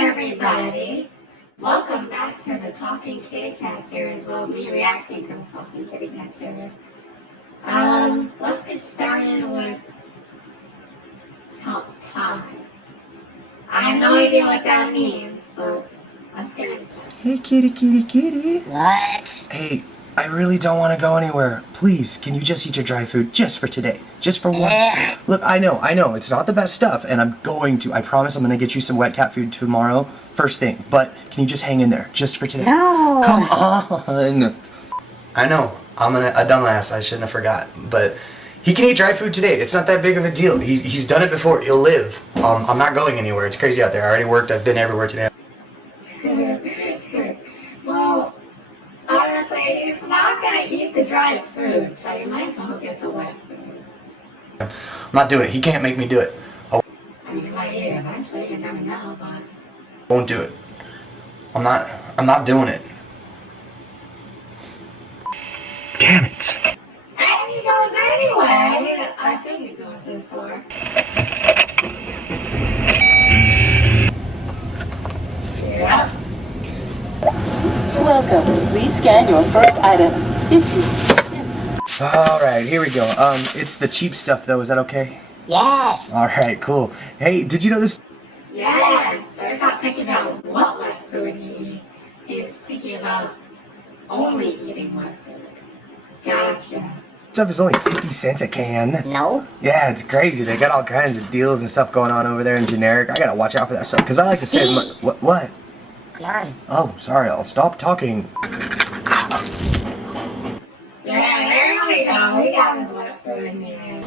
everybody! Welcome back to the Talking Kitty Cat series. Well, me reacting to the Talking Kitty Cat series. Let's get started with help tie. I have no idea what that means, but let's get into it. Hey, kitty, kitty, kitty. What? Hey, I really don't want to go anywhere. Please, can you just eat your dry food just for today? Just for one? Look, I know, it's not the best stuff, and I promise I'm going to get you some wet cat food tomorrow, first thing. But can you just hang in there, just for today? No. Come on. I know, I'm a dumbass, I shouldn't have forgot, but he can eat dry food today. It's not that big of a deal. He's done it before, he'll live. I'm not going anywhere, it's crazy out there. I already worked, I've been everywhere today. Well, honestly, he's not gonna eat the dried food, so you might as well get the wet food. I'm not doing it. He can't make me do it. I mean, you might eat it eventually, you never know, but... I won't do it. I'm not doing it. Damn it. And he goes anyway! I think he's going to the store. Yeah. Welcome. Please scan your first item. Alright, here we go. It's the cheap stuff though, is that okay? Yes. Alright, cool. Hey, did you know this? Yes, so he's not thinking about what wet food he eats. He's thinking about only eating wet food. Gotcha. Stuff is only 50 cents a can. No. Yeah, it's crazy. They got all kinds of deals and stuff going on over there in generic. I gotta watch out for that stuff, because I like to save money. What? Come on. Oh, sorry, I'll stop talking. Yeah, there we go. We got his wet food in the end.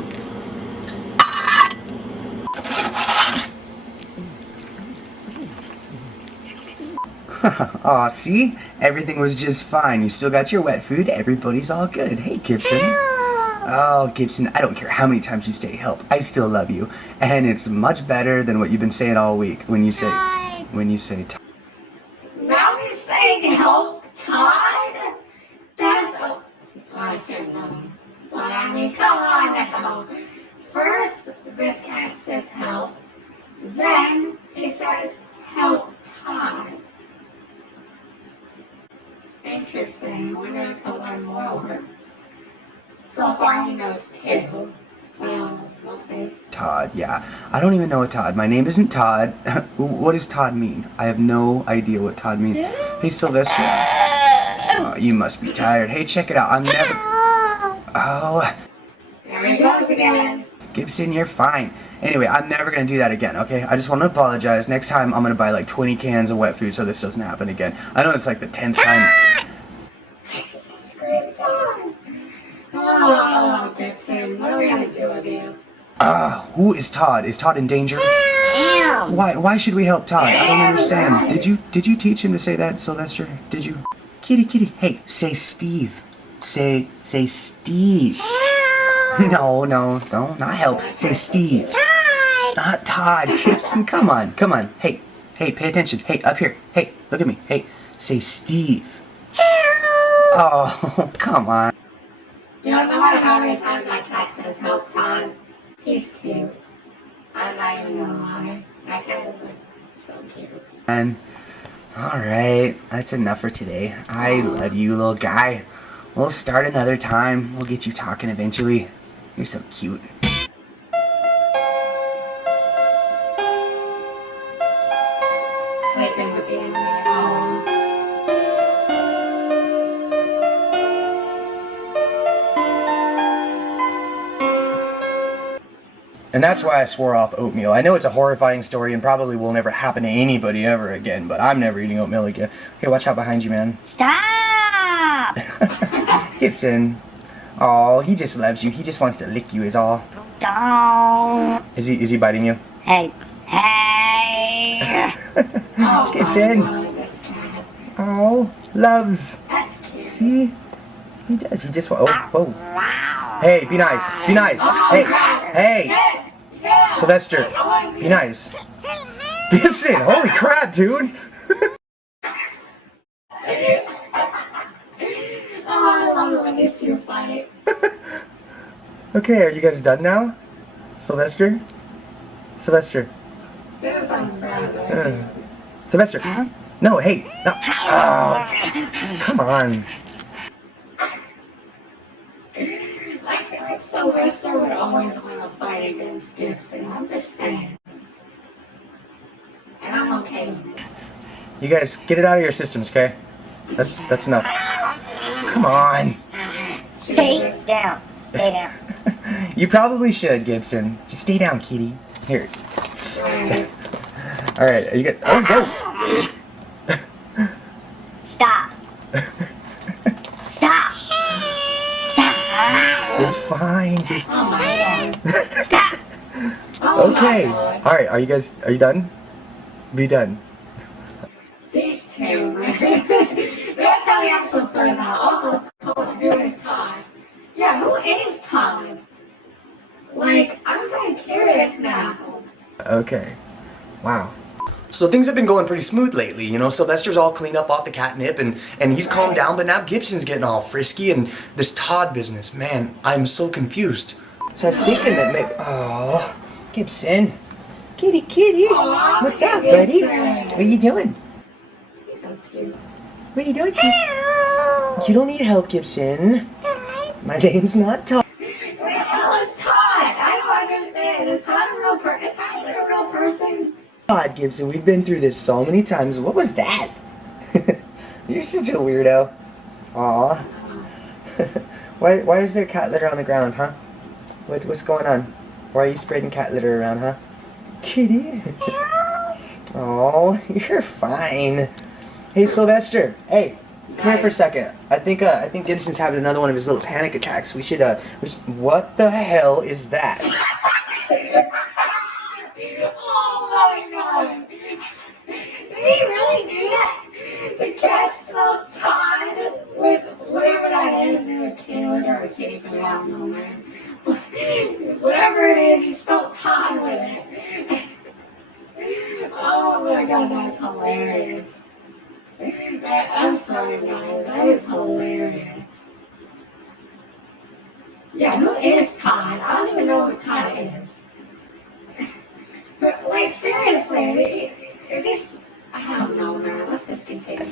Aw, see? Everything was just fine. You still got your wet food. Everybody's all good. Hey, Gibson. Oh, Gibson, I don't care how many times you say help. I still love you. And it's much better than what you've been saying all week when you say... Now he's saying help Todd? That's... Oh, I should have known. But I mean, come on now. First, this cat says help. Then, he says help Todd. Interesting. We're going to learn more words. So far, he knows two. So, we'll see. Todd, yeah. I don't even know a Todd. My name isn't Todd. What does Todd mean? I have no idea what Todd means. Hey, Sylvester. Oh, you must be tired. Hey, check it out. I'm never... Oh. There he goes again. Gibson, you're fine. Anyway, I'm never going to do that again, okay? I just want to apologize. Next time, I'm going to buy like 20 cans of wet food so this doesn't happen again. I know it's like the 10th time. Scream time. Oh, Gibson, what are we going to do with you? Who is Todd? Is Todd in danger? Damn. Why should we help Todd? I don't understand. Did you teach him to say that, Sylvester? Did you? Kitty, kitty. Hey, say Steve. Say Steve. No, not help. Say Steve. Todd. Not Todd. Gibson, come on. Hey, pay attention. Hey, up here. Hey, look at me. Hey, say Steve. Oh, come on. You know, no matter how many times that cat says help Todd, he's cute. I'm not even gonna lie. That cat is like so cute. And alright, that's enough for today. I love you, little guy. We'll start another time. We'll get you talking eventually. You're so cute. Sleeping with the enemy at home. And that's why I swore off oatmeal. I know it's a horrifying story and probably will never happen to anybody ever again, but I'm never eating oatmeal again. Hey, watch out behind you, man. Stop. Gibson. Oh, he just loves you. He just wants to lick you is all. Don't. Is he biting you? Hey. Oh, Gibson. my God, this cat. Oh, loves. That's cute. See? He does. He just wants... Oh, whoa. Wow. Hey, be nice. Be nice. Hey. Yeah. Sylvester, be nice. Gibson, holy crap, dude. Oh, I love it when these two fight. Okay, are you guys done now? Sylvester? Sylvester. This sounds bad, right? Sylvester. No, hey. No. Oh, come on. I feel like Sylvester would always win a fight against Gibson. I'm just saying. And I'm okay with it. You guys, get it out of your systems, okay? That's enough. Come on. Stay down. Stay down. You probably should, Gibson. Just stay down, kitty. Here. Right. All right, are you good? Oh, go. Stop. Stop. Stop. You're fine. Oh my god. Stop. Oh Okay. my god. All right, are you done? Be done. These two, man. That's how the episode started out. Also, it's called Who is Todd? Yeah, who is Todd? Like, I'm kind of curious now. Okay. Wow. So things have been going pretty smooth lately, you know. Sylvester's all cleaned up off the catnip and he's calmed down, but now Gibson's getting all frisky and this Todd business, man, I'm so confused. So I was thinking that maybe, oh, Gibson, kitty, Aw, what's up, Gibson. buddy? What are you doing? He's so cute. What are you doing, kitty? You don't need help, Gibson. My name's not Todd. Who the hell is Todd? I don't understand. Is Todd a real person? Is Todd even a real person? Todd, Gibson, we've been through this so many times. What was that? You're such a weirdo. Aw. Why is there cat litter on the ground, huh? What's going on? Why are you spreading cat litter around, huh? Kitty? Oh, you're fine. Hey, Sylvester. Hey, come here for a second. I think Gibson's having another one of his little panic attacks. We should what the hell is that? Oh my god! Did he really do that? The cat smelled Todd with whatever that is, either Caleb or a kitty food, I don't know, man. Whatever it is, he spelled Todd with it. Oh my god, that's hilarious. I'm sorry, guys, that is hilarious. Yeah, who is Todd? I don't even know who Todd is. Like, seriously, is this... I don't know, man. Let's just continue.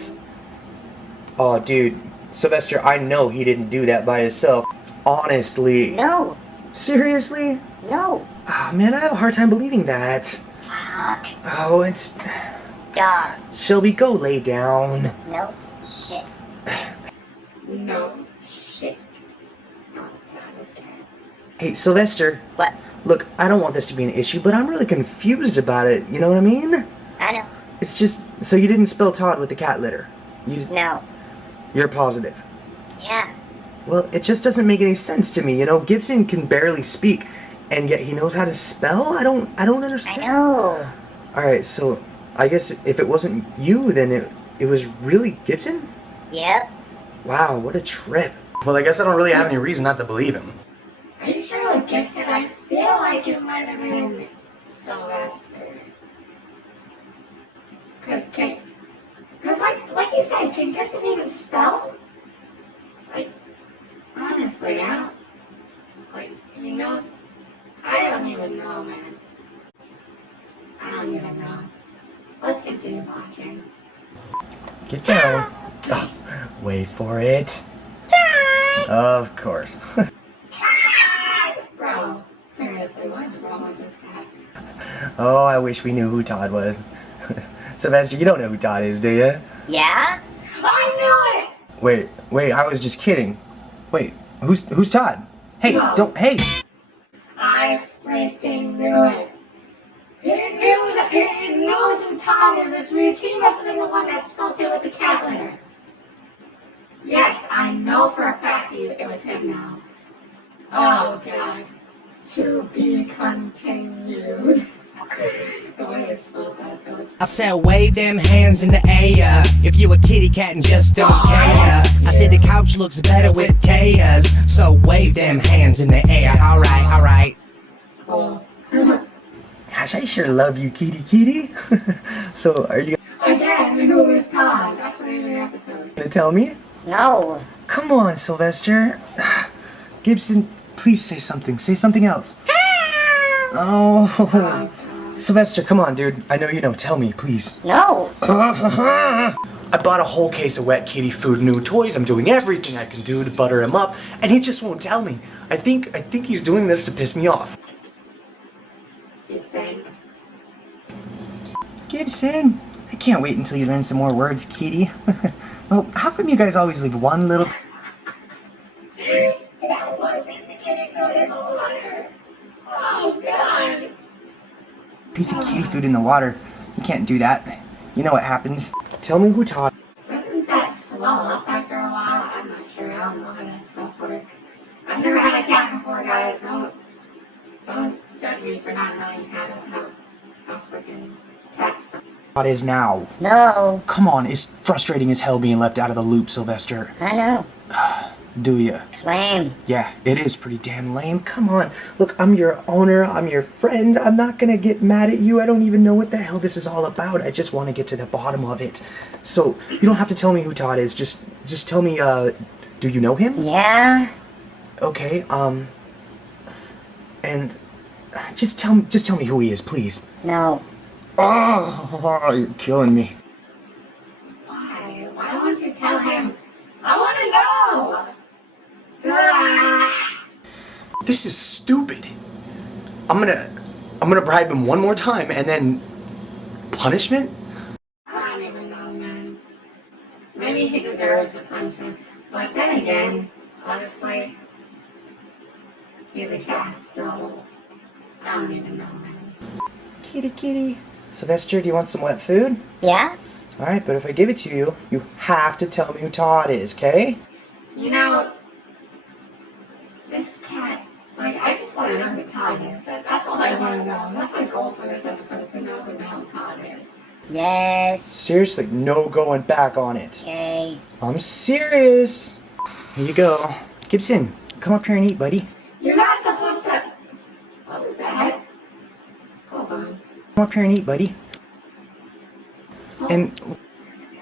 Oh, dude. Sylvester, I know he didn't do that by himself. Honestly. No. Seriously? No. Oh, man, I have a hard time believing that. Fuck. Oh, it's... Dog. Shelby, go lay down. No. Shit. No shit. Oh, God, this guy. Hey, Sylvester. What? Look, I don't want this to be an issue, but I'm really confused about it. You know what I mean? I know. It's just... So you didn't spell Todd with the cat litter? No. You're positive? Yeah. Well, it just doesn't make any sense to me. You know, Gibson can barely speak, and yet he knows how to spell? I don't understand. I know. Alright, so I guess if it wasn't you, then it was really Gibson? Yep. Wow, what a trip. Well, I guess I don't really have any reason not to believe him. Are you sure it was Gibson? I feel like it might have been Sylvester. Cause like you said, can Gibson even spell? Like, honestly, he knows. I don't even know, man. I don't even know. Let's continue watching. Get down. Oh, wait for it. Of course. Bro, seriously, what is wrong with this guy? Oh, I wish we knew who Todd was. Sylvester, you don't know who Todd is, do you? Yeah? I knew it! Wait, I was just kidding. Wait, who's Todd? Hey, No. hey! I freaking knew it. He knows who Todd is, which means he must have been the one that spelled it with the cat litter. Yes, I know for a fact it was him now. Oh god. To be continued. The way he spelled that though. I said wave them hands in the air if you a kitty cat and just don't care. I said the couch looks better with tears, so wave them hands in the air. Alright. Cool. Gosh, I sure love you, kitty. So, are you Again, who is Todd? That's the name of the episode. gonna tell me? No. Come on, Sylvester. Gibson, please say something. Say something else. Oh, Sylvester, come on, dude. I know you know. Tell me, please. No. I bought a whole case of wet kitty food, new toys. I'm doing everything I can do to butter him up, and he just won't tell me. I think he's doing this to piss me off. You think? Gibson, I can't wait until you learn some more words, kitty. Well, how come you guys always leave one little That one piece of kitty food in the water. Oh, God. piece of kitty food in the water? You can't do that. You know what happens. Tell me who taught. Doesn't that swell up after a while? I'm not sure. I don't know how that stuff works. I've never had a cat before, guys. Don't judge me for not knowing how freaking cats stuff. Taught is now. No. Come on, it's frustrating as hell being left out of the loop, Sylvester. I know. Do ya? It's lame. Yeah, it is pretty damn lame. Come on. Look, I'm your owner. I'm your friend. I'm not gonna get mad at you. I don't even know what the hell this is all about. I just want to get to the bottom of it. So, you don't have to tell me who Todd is. Just tell me, do you know him? Yeah. Okay, and just tell me who he is, please. No. Oh, you're killing me. Why? Why won't you tell him? I want to know! Ah! This is stupid. I'm gonna bribe him one more time and then punishment? I don't even know, man. Maybe he deserves a punishment. But then again, honestly, he's a cat, so I don't even know, man. Kitty. Sylvester, do you want some wet food? Yeah? Alright, but if I give it to you, you have to tell me who Todd is, okay? You know, this cat, like, I just want to know who Todd is. That's all I want to know. That's my goal for this episode, is to know who the hell Todd is. Yes. Seriously, no going back on it. Okay. I'm serious. Here you go. Gibson, come up here and eat, buddy. You're not supposed to... What was that? Hold on. Come up here and eat, buddy. And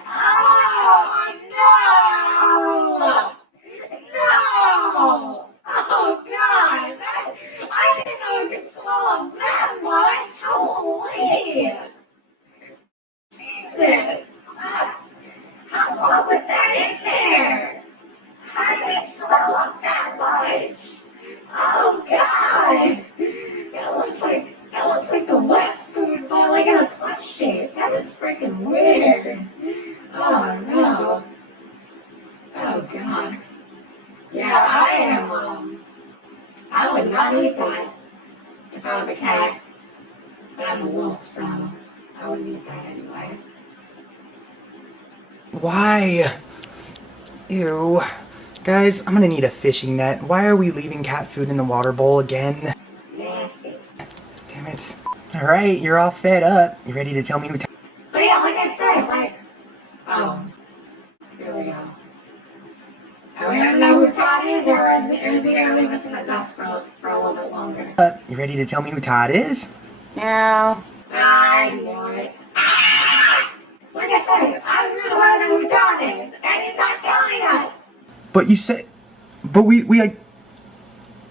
Oh, no! No! Oh, God! I didn't know it could swallow that much! Holy! Jesus! How long was that in there? How did it swell up that much? Oh, God! That looks like the wet food, but like in a plush shape. That is freaking weird. Oh, no. Oh, God. Yeah, I would not eat that if I was a cat. But I'm a wolf, so I wouldn't eat that anyway. why? Ew. Guys, I'm gonna need a fishing net. Why are we leaving cat food in the water bowl again? Nasty. Damn it. Alright, you're all fed up. You ready to tell me who But yeah, like I said, here we go. Are we gonna know who Todd is, or is he gonna leave us in the dust for a little bit longer? You ready to tell me who Todd is? No. I knew it. Ah! Like I said, I really want to know who Todd is, and he's not telling us. But you said... But we like...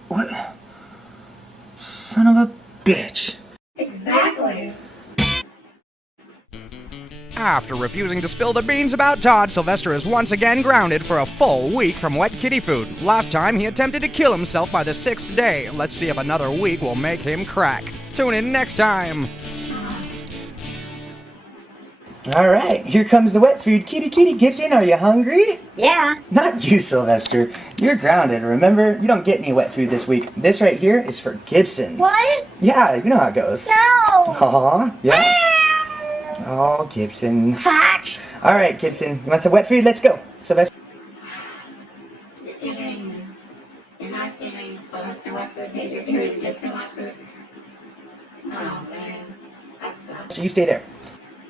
What? Son of a bitch. Exactly. After refusing to spill the beans about Todd, Sylvester is once again grounded for a full week from wet kitty food. Last time, he attempted to kill himself by the 6th day. Let's see if another week will make him crack. Tune in next time. Alright, here comes the wet food. Kitty, Gibson, are you hungry? Yeah. Not you, Sylvester. You're grounded, remember? You don't get any wet food this week. This right here is for Gibson. What? Yeah, you know how it goes. No. Aw, yeah. Oh, Gibson. Fuck. Alright, Gibson, you want some wet food? Let's go. Sylvester. You're not giving Sylvester wet food, hey, you're giving Gibson wet food. Oh, man. That sucks. You stay there.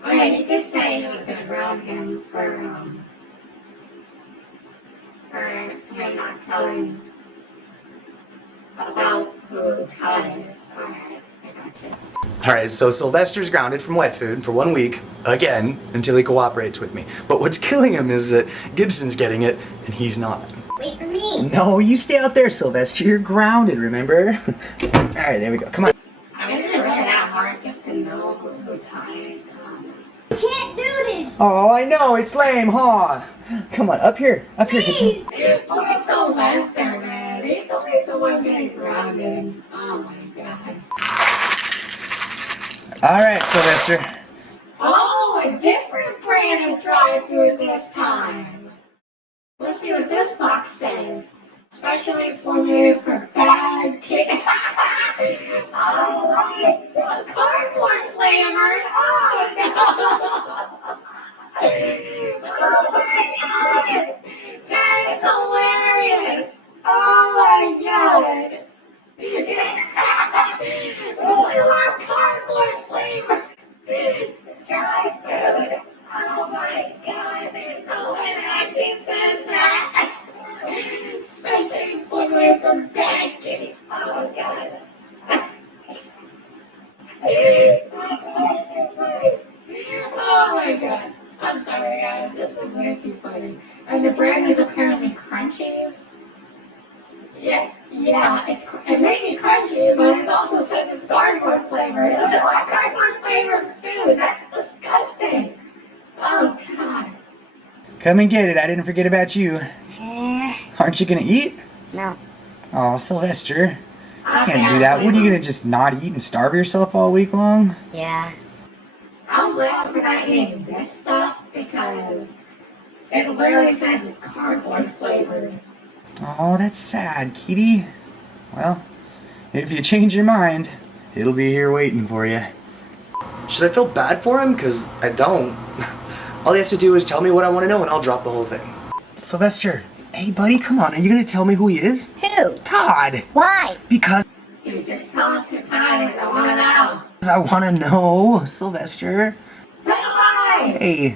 Oh yeah, he did say he was gonna ground him for him not telling about who Todd is. Alright, I got you. Alright, so Sylvester's grounded from wet food for 1 week, again, until he cooperates with me. But what's killing him is that Gibson's getting it, and he's not. Wait for me. No, you stay out there, Sylvester. You're grounded, remember? Alright, there we go. Come on. I mean, is it really that hard just to know buddies. Come on now. Can't do this. Oh, I know, it's lame, huh? Come on, up here, Gibson. Poor Sylvester, man. He's only someone getting grounded. Oh my god. All right, Sylvester. Oh, a different brand of dry food this time. Let's see what this box says. Specially formulated for bad kids. Oh my god. Cardboard flavored. Oh no. Oh my god. That is hilarious. Oh my god. We love cardboard flavor. Dry food. Oh my god. There's no way that actually says that. Especially formulated for bad kitties. Oh god. That's way too funny. Oh my god. I'm sorry guys, this is way too funny. And the brand is apparently Crunchies. Yeah, it may be crunchy, but it also says it's cardboard flavored. It doesn't want cardboard flavored food. That's disgusting. Oh god. Come and get it. I didn't forget about you. Aren't you gonna eat? No. Oh, Sylvester. You can't do that. What are you gonna just not eat and starve yourself all week long? Yeah. I'm glad for not eating this stuff because it literally says it's cardboard flavored. Oh, that's sad, Kitty. Well, if you change your mind, it'll be here waiting for you. Should I feel bad for him? Because I don't. All he has to do is tell me what I want to know and I'll drop the whole thing. Sylvester, hey buddy, come on. Are you going to tell me who he is? Who? Todd. Why? Because Dude, just tell us who Todd is. I want to know. I want to know, Sylvester. So do I.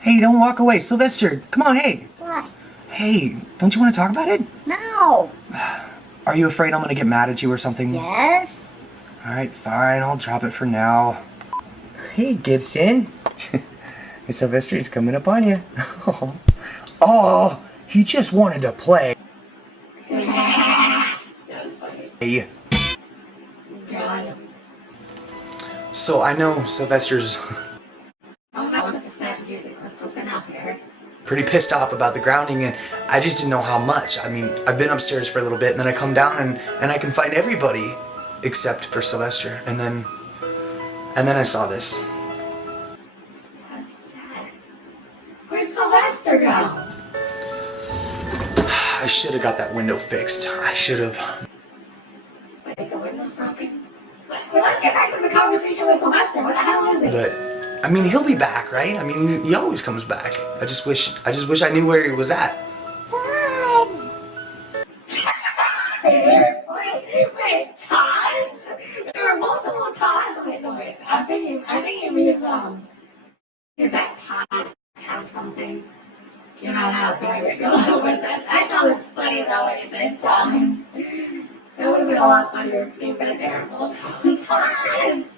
Hey, don't walk away. Sylvester, come on, hey. What? Hey, don't you want to talk about it? No. Are you afraid I'm going to get mad at you or something? Yes. Alright, fine. I'll drop it for now. Hey, Gibson. Hey, Sylvester, he's coming up on you. Oh, he just wanted to play. That was funny. Hey. God. So I know Sylvester's Oh, that wasn't the sad music. Let's listen up here. pretty pissed off about the grounding, and I just didn't know how much. I mean, I've been upstairs for a little bit, and then I come down and I can find everybody except for Sylvester. And then I saw this. That's sad. Where'd Sylvester go? I should have got that window fixed. I should have. Wait, the window's broken? Let's get back to the conversation with Sylvester. What the hell is it? But I mean, he'll be back, right? I mean, he always comes back. I just wish I knew where he was at. Toads. Wait, Todd's? There are multiple Todd's. Wait. I think he means is that Todd's have something? You know how favorite go was that? I thought it was funny though when he said Todd's. That would have been a lot funnier if he meant there are multiple Todd's.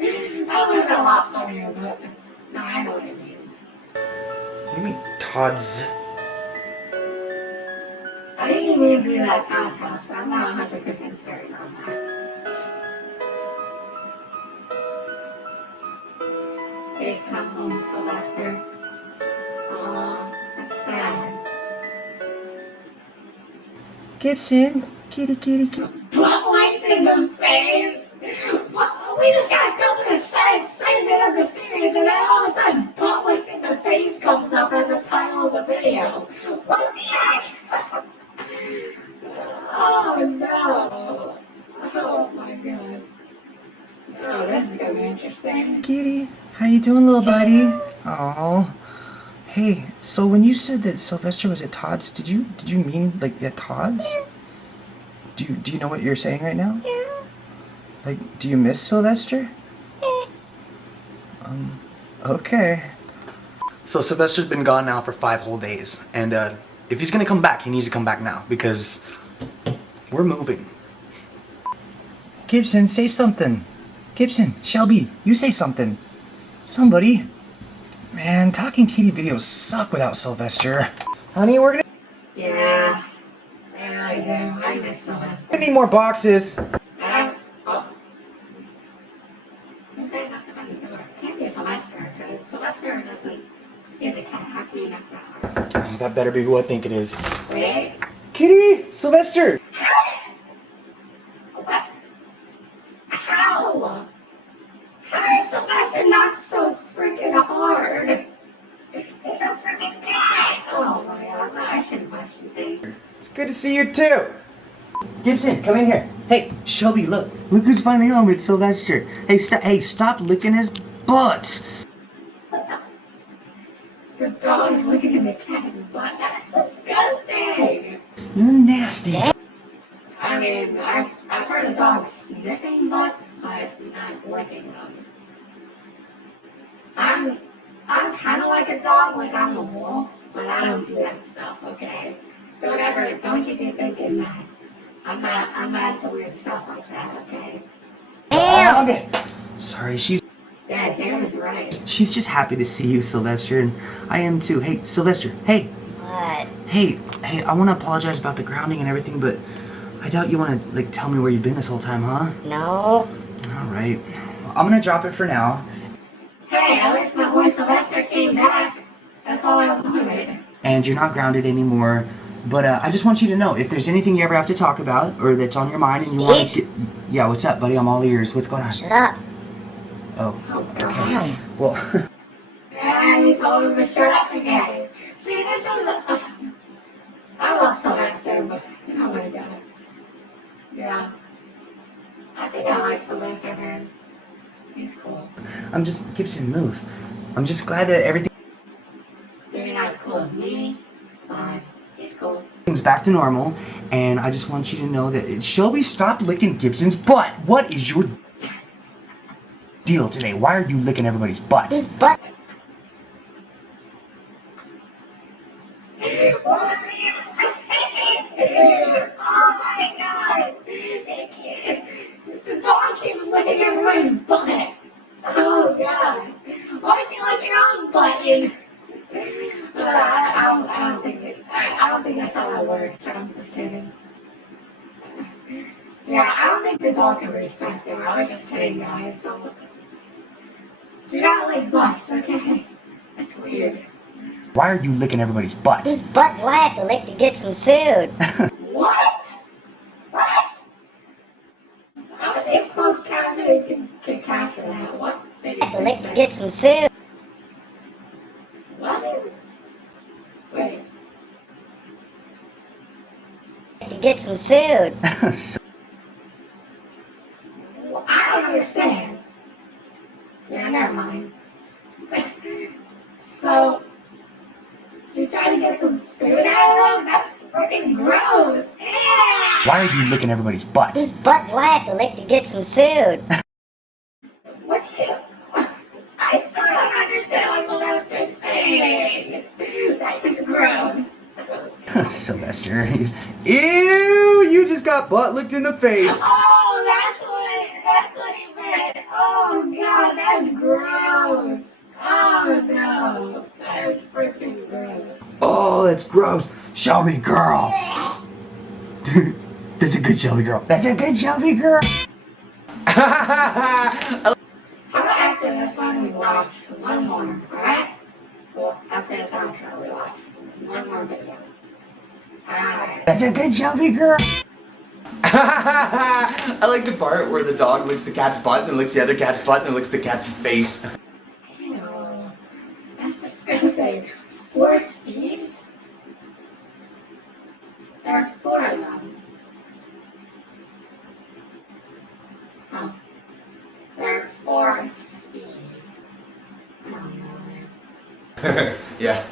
That would have been a lot funnier, but no, I know what it means. You mean Todd's? I think he means either at Todd's house, but I'm not 100% certain on that. Please come home, Sylvester. Aw, that's sad. Gibson, kitty. Butt licked in the face? What? We just got done with a sad segment of the series, and then all of a sudden, butt licked in the face comes up as the title of the video. What the heck? Oh no! Oh my god! Oh, this is gonna be interesting. Kitty, how you doing, little buddy? Oh, hey. So when you said that Sylvester was at Todd's, did you mean like at Todd's? Do you know what you're saying right now? Yeah. Like, do you miss Sylvester? Okay. So Sylvester's been gone now for 5 whole days, and if he's gonna come back, he needs to come back now because we're moving. Gibson, say something. Gibson, Shelby, you say something. Somebody. Man, talking kitty videos suck without Sylvester. Honey, we're gonna Yeah, I really do. I miss Sylvester. need more boxes. Oh. Who's that knocking on the door? that better be who I think it is. Wait. Kitty! Sylvester! What? How? How is Sylvester not so freaking hard? He's a freaking cat! Oh my god, I shouldn't question things. It's good to see you too. Gibson, come in here. Hey, Shelby, look who's finally home. It's Sylvester. Hey, stop licking his butt. The dog's looking at the cat's butt. That's disgusting. You're nasty. I mean, I've heard of dogs sniffing butts, but not licking them. I'm kind of like a dog, like I'm a wolf, but I don't do that stuff. Okay, don't you be thinking that. I'm not into weird stuff like that. Okay. Okay. Sorry, Yeah, damn is right. she's just happy to see you, Sylvester, and I am too. Hey, Sylvester. Hey. What? Hey, I want to apologize about the grounding and everything, but I doubt you want to like tell me where you've been this whole time, huh? No. All right. I'm gonna drop it for now. Hey, at least my boy Sylvester came back. That's all I wanted. And you're not grounded anymore. But I just want you to know, if there's anything you ever have to talk about or that's on your mind and you want to get... Yeah, what's up, buddy? I'm all ears. What's going on? Shut up. Oh, Oh, okay. God. Well, And he told him to shut up again. See, this is I love Sylvester, but oh my god. Yeah. I think I like Sylvester, man. He's cool. Gibson, move. I'm just glad that everything's Maybe not as cool as me, but he's cool. back to normal. And I just want you to know that... Shelby, stop licking Gibson's butt. What is your deal today? Why are you licking everybody's butt? His butt. What was he gonna say? Oh my god! The dog keeps licking everybody's butt. Oh god! Why don't you lick your own butt? I don't think that's how that works. I'm just kidding. Yeah, I don't think the dog can reach back there. I was just kidding, guys. So, do not lick butts, okay? That's weird. Why are you licking everybody's butt? Whose butt do I have to lick to get some food? What? What? I want to see if closed captioning can capture that. What did I have to he lick to say? get some food. What? Wait. To get some food. Well, I don't understand. Yeah, never mind. So, she's trying to get some food out of them? That's freaking gross. Yeah! Why are you licking everybody's butt? Whose butt do I have to lick to get some food? What do you... I still don't understand what Sylvester's saying. That is gross. Sylvester. Ew, you just got butt licked in the face. Oh, that's what he meant. Oh god, that's gross. Oh no, that is freaking gross. Oh, that's gross. Shelby girl. That's a good Shelby girl. That's a good Shelby girl. How about after this one we watch one more, alright? Well, after this outro we watch one more video. Alright. That's a good Shelby girl. I like the part where the dog licks the cat's butt, then licks the other cat's butt, then licks the cat's face. Ew. That's disgusting. 4 Steves? There are 4 of them. Huh. There are 4 Steves. I don't know, man. Yeah.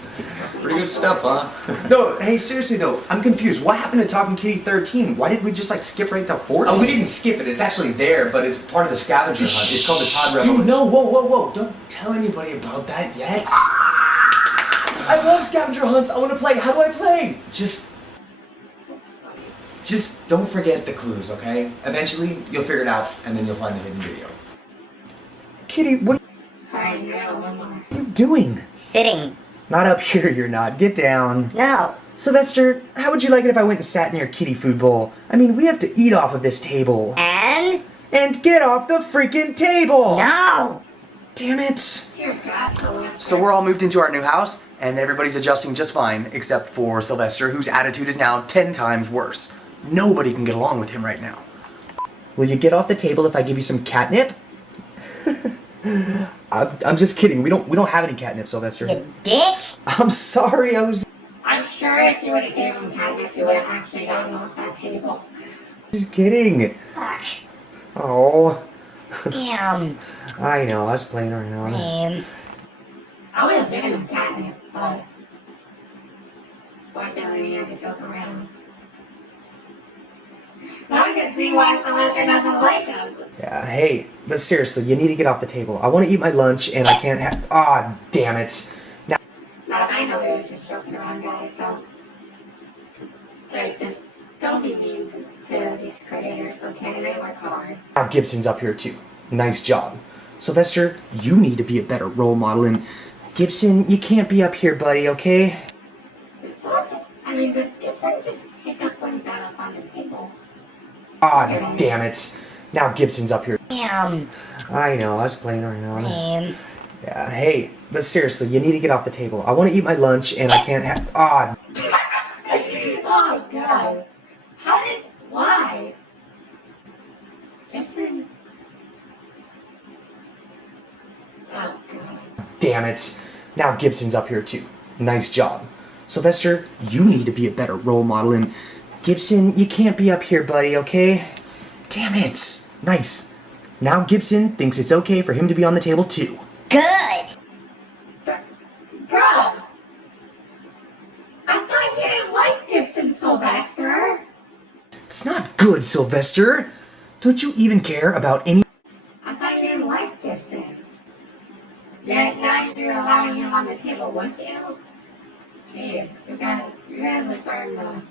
Pretty good stuff, huh? No, hey, seriously though, I'm confused. What happened to Talking Kitty 13? Why did we just like skip right to 14? Oh, we didn't skip it. It's actually there, but it's part of the scavenger hunt. It's called the Todd Rebel. Dude, no, whoa. Don't tell anybody about that yet. I love scavenger hunts. I want to play. How do I play? Just don't forget the clues, okay? Eventually, you'll figure it out, and then you'll find the hidden video. Kitty, what Alright, I got one more. are you doing? Sitting. Not up here, you're not. Get down. No. Sylvester, how would you like it if I went and sat in your kitty food bowl? I mean, we have to eat off of this table. And? And get off the freaking table! No. Damn it! Dear God, Sylvester. So we're all moved into our new house, and everybody's adjusting just fine, except for Sylvester, whose attitude is now 10 times worse. Nobody can get along with him right now. Will you get off the table if I give you some catnip? I'm just kidding. We don't have any catnip, Sylvester. You dick! I'm sorry. I'm sure if you would have given him catnip, he would have actually gotten off that table. Just kidding. Fuck. Oh. Damn. I know. I was playing around. Lame. I would have given him catnip, but fortunately, he had to joke around. Now I can see why Sylvester doesn't like him. Yeah. Hey, but seriously, you need to get off the table. I want to eat my lunch, and I can't have. Ah, damn it. Now I know he was just joking around, guys. So just don't be mean to these creators, okay? They work hard. Now Gibson's up here too. Nice job. Sylvester, you need to be a better role model, and Gibson, you can't be up here, buddy, okay? But Gibson just hiccuped when he got up on the table. Ah, damn it. Now Gibson's up here. Damn. I know, I was playing around. Lame. Yeah, hey, but seriously, you need to get off the table. I want to eat my lunch, and I can't have. Ah. Oh, God. Why? Gibson? Oh, God. Damn it. Now Gibson's up here too. Nice job. Sylvester, you need to be a better role model, and Gibson, you can't be up here, buddy, okay? Damn it. Nice. Now Gibson thinks it's okay for him to be on the table too. Good. Bro! I thought you didn't like Gibson, Sylvester. It's not good, Sylvester. Don't you even care about any... I thought you didn't like Gibson. Yet now you're allowing him on the table with you? Jeez, you guys are starting to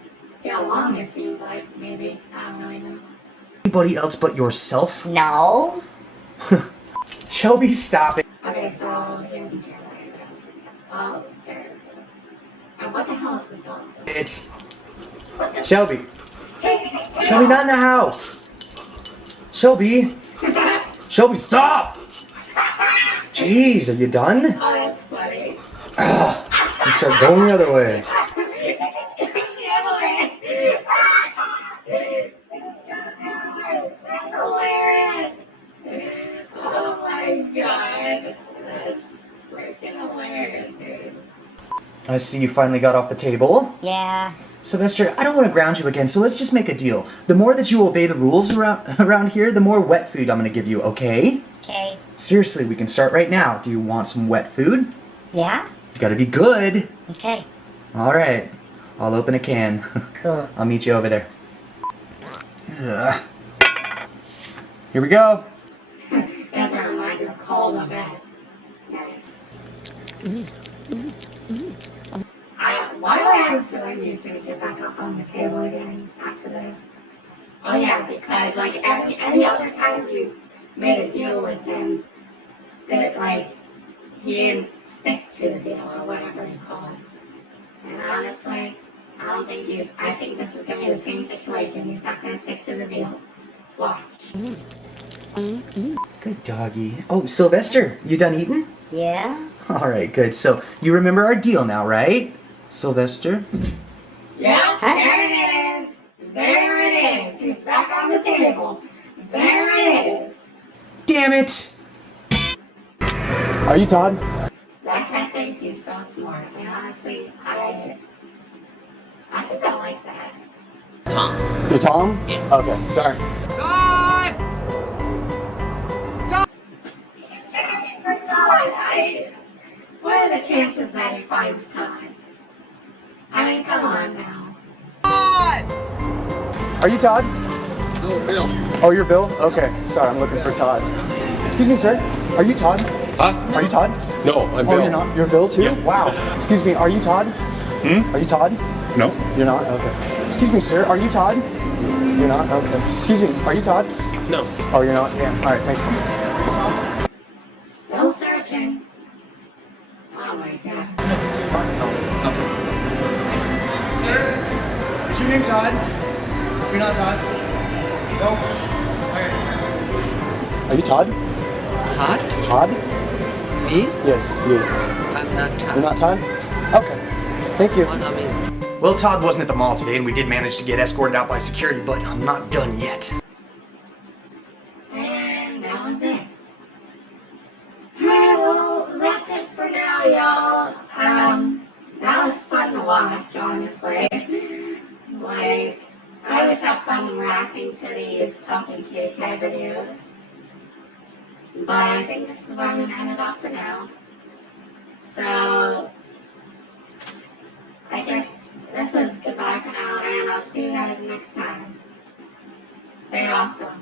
get along, it seems like, maybe. I don't really know. Anybody else but yourself? No. Shelby, stop it. Okay, so he doesn't care about anybody else. Oh, there it is. And what the hell is the dog? It's... Shelby. Shelby, not in the house. Shelby. Shelby, stop! Jeez, are you done? Oh, that's funny. You start going the other way. That's hilarious. Oh my God. That's freaking hilarious, dude. I see you finally got off the table. Yeah. Sylvester, I don't want to ground you again, so let's just make a deal. The more that you obey the rules around here, the more wet food I'm going to give you, okay? Okay. Seriously, we can start right now. Do you want some wet food? Yeah? It's got to be good. Okay. All right. I'll open a can. Cool. I'll meet you over there. Ugh. Here we go. That's a reminder of cold, I bet. Nice. Why do I have a feeling he's gonna get back up on the table again after this? Oh yeah, because like any other time you made a deal with him, that like he didn't stick to the deal or whatever you call it. And honestly, I think this is gonna be the same situation. He's not gonna stick to the deal. Watch. Good doggy. Oh, Sylvester, you done eating? Yeah? All right, good. So you remember our deal now, right? Sylvester? Yeah, Huh? there it is. There it is. He's back on the table. There it is. Damn it! Are you Todd? That cat thinks he's so smart, and honestly, I think I like that. You're Tom? Yeah. Okay, sorry. He's searching for Todd. What are the chances that he finds Todd? I mean, come on now. Are you Todd? No, Bill. Oh, you're Bill? Okay, sorry, I'm looking for Todd. Excuse me, sir. Are you Todd? Huh? Are you Todd? No, I'm Bill. Oh, you're not? You're Bill too? Yeah. Wow. Excuse me, are you Todd? Are you Todd? No. You're not? Okay. Excuse me, sir. Are you Todd? You're not? Okay. Excuse me, are you Todd? No. Oh, you're not? Yeah. All right, thank you. Still searching. Oh my God. Sir, is your name Todd? You're not Todd? No? Okay. Are you Todd? Todd? Todd? Me? Yes, you. I'm not Todd. You're not Todd? Okay. Thank you. Follow me. Well, Todd wasn't at the mall today, and we did manage to get escorted out by security, but I'm not done yet. And that was it. Alright, well, that's it for now, y'all. That was fun to watch, honestly. Like, I always have fun reacting to these talking kitty cat videos. But I think this is where I'm gonna end it off for now. So, I guess this is goodbye for now, and I'll see you guys next time. Stay awesome.